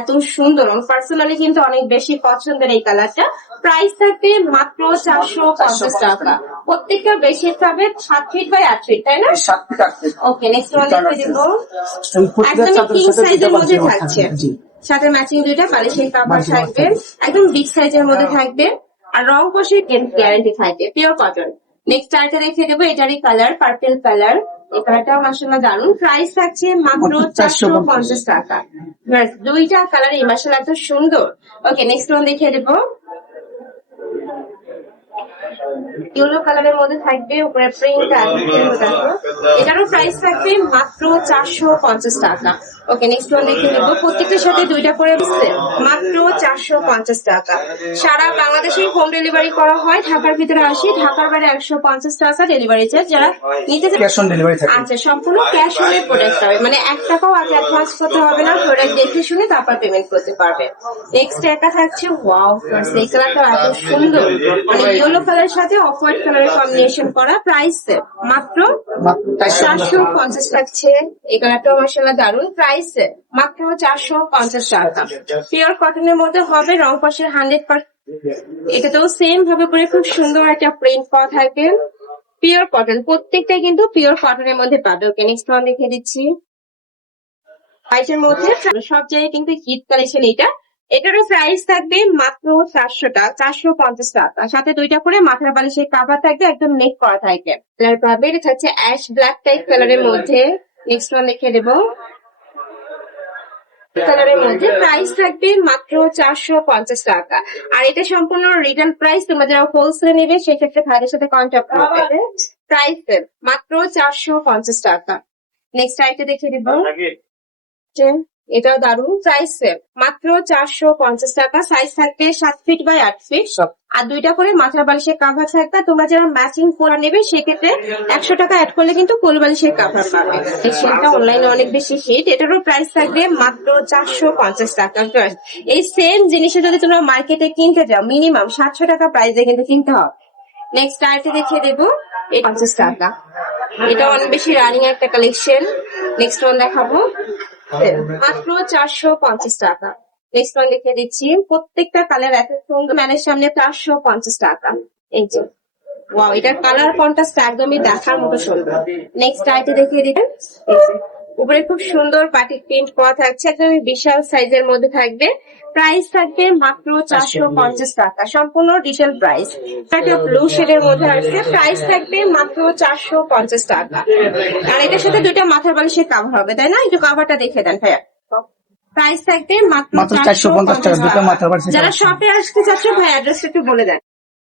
এত সুন্দর, পার্সোনালি কিন্তু অনেক বেশি পছন্দের এই কালারটা। প্রাইস থাকবে মাত্র 450 টাকা। প্রত্যেকটা বেশি হবে 7 ফিট বাই 8 ফিট, তাই না? ওকে, নেক্সট ওয়ান দেখে দিব। একদম কিং সাইজের মধ্যে থাকছে, সাথে ম্যাচিং দুইটা বালিশের কাভার থাকবে, একদম বিগ সাইজের মধ্যে থাকবে, আর রং কষের গ্যারান্টি থাকবে, পিওর কটন। নেক্সট আরেকটা দেখে দেবো, এটারই কালার পার্পল কালার। এই কালারটাও মাশাআল্লাহ দারুন। প্রাইস থাকছে মাত্র 450 টাকা। দুইটা কালার এই মাশাআল্লাহ এত সুন্দর। ওকে, নেক্সট ওয়ান দেখে দেবো। ইয়েলো কালারের মধ্যে থাকবে, উপরে প্রিন্ট থাকবে, এটারও প্রাইস থাকবে মাত্র 450 টাকা। ওকে, নেক্সট ওয়ান দেখে নেব। প্রত্যেকটার সাথে দুইটা করে মাত্র 450 টাকা। সারা বাংলাদেশে হোম ডেলিভারি করা হয়, ঢাকার ভিতরে আসি, ঢাকার বাইরে 150 টাকা ডেলিভারি চার্জ। যারা নিতে ক্যাশ অন ডেলিভারি থাকে। আচ্ছা, সম্পূর্ণ ক্যাশ অনে প্রোডাক্ট হবে, মানে 1 টাকাও আগে অ্যাডভান্স করতে হবে না, প্রোডাক্ট দেখে শুনে তারপর পেমেন্ট করতে পারবে। নেক্সট একা থাকছে ওয়াও, এই কালারটা এত সুন্দর, মানে ইয়েলো কালারের সাথে অফ হোয়াইট কালারের কম্বিনেশন করা। প্রাইস মাত্র 450 থাকছে। এই কালারটাও মাশাআল্লাহ দারুন। প্রাইস মাত্র 450 টাকা। পিওর কটনের মধ্যে হবে, রং কষের 100%। এটাতেও সেম ভাবে করে খুব সুন্দর একটা প্রিন্ট করা থাকবে, পিওর কটন। প্রত্যেকটা কিন্তু পিওর কটনের মধ্যে পাবে। ওকে, নেক্সট ওয়ান দেখিয়ে দিচ্ছি। হোয়াইটের মধ্যে সব জায়গায় কিন্তু হিট কালেকশন এটা। এটারও প্রাইস থাকবে মাত্র 400 টাকা, 450 টাকা। সাথে দুইটা করে মাথার বালিশের কাভার থাকবে, একদম নেক করা থাকবে। কালার পাবে, এটা থাকছে অ্যাশ ব্ল্যাক টাইপ কালারের মধ্যে। নেক্সট ওয়ান দেখিয়ে দেবো, কালারের মধ্যে প্রাইস থাকবে মাত্র 450 টাকা। আর এটা সম্পূর্ণ রিটেল প্রাইস, তোমরা যারা হোলসেলে নেবে সেক্ষেত্রে ভাইয়ের সাথে কন্ট্যাক্ট করবে। প্রাইস মাত্র 450 টাকা। নেক্সট আইটা দেখিয়ে দিব, এটাও দারুন। প্রাইস মাত্র 450 টাকা। সাইজ থাকবে 7 ফিট বাই 8 ফিট, আর দুইটা করে মাথার বালিশের কাভার থাকবে। তোমরা যারা ম্যাচিং কোলা নেবে সেক্ষেত্রে 100 টাকা অ্যাড করলে কিন্তু কোল বালিশের কাভার পাবে। সেটা অনলাইনে অনেক বেশি হিট। এটারও প্রাইস থাকবে মাত্র 450 টাকা। এই সেম জিনিসটা যদি তোমরা মার্কেটে কিনতে যাও মিনিমাম 700 টাকা প্রাইসে কিন্তু কিনতে হবে। নেক্সট আইটা দেখিয়ে দেবো, 50 টাকা। এটা অনেক বেশি রানিং একটা কালেকশন। নেক্সট ওয়ান দেখাবো, মাত্র 450 টাকা। নেক্সট ওয়ান দেখিয়ে দিচ্ছি। প্রত্যেকটা কালার এত সুন্দর, ম্যানের সামনে 450 টাকা। এই যে ওয়াও, এটার কালার কন্ট্রাস্ট একদমই দেখার মতো সুন্দর। নেক্সট আইটি দেখিয়ে দিচ্ছি। উপরে খুব সুন্দর বাটিক প্রিন্ট করা থাকছে, একদম বিশাল সাইজের মধ্যে থাকবে। প্রাইস থাকবে মাত্র 450 টাকা, সম্পূর্ণ রিটেল প্রাইস। একটা ব্লু শেডের মধ্যে আছে, প্রাইস থাকবে মাত্র 450 টাকা। আর এটার সাথে দুইটা মাথার বালিশের কাভার হবে, তাই না? একটু কাভারটা দেখে দেন ভাইয়া। প্রাইস থাকবে মাত্র 450 টাকা। যারা শপে আসতে চাচ্ছ ভাই অ্যাড্রেসটা একটু বলে দেন।